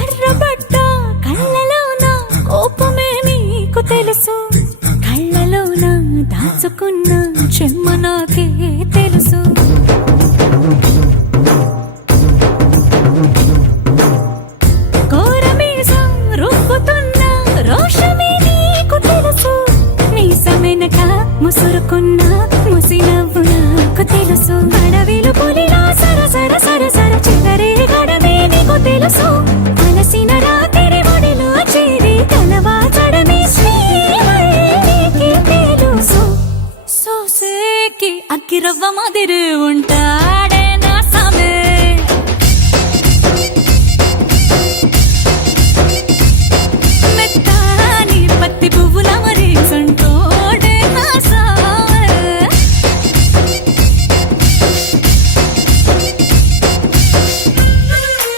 ఎర్రబడ్డ కళ్ళలోన కోపమే నీకు తెలుసు, కళ్ళలోన దాచుకున్న చెమ్మ నాకే తెలుసు. కోరమీసం రుబ్బుతున్న రోషమే నీకు తెలుసు, మీసమెనక ముసురుకున్న ముసినవ్వు నాకు తెలుసు. అడవిలు పులిలా సర సర సర సర చెదరే గడమే నీకు తెలుసు.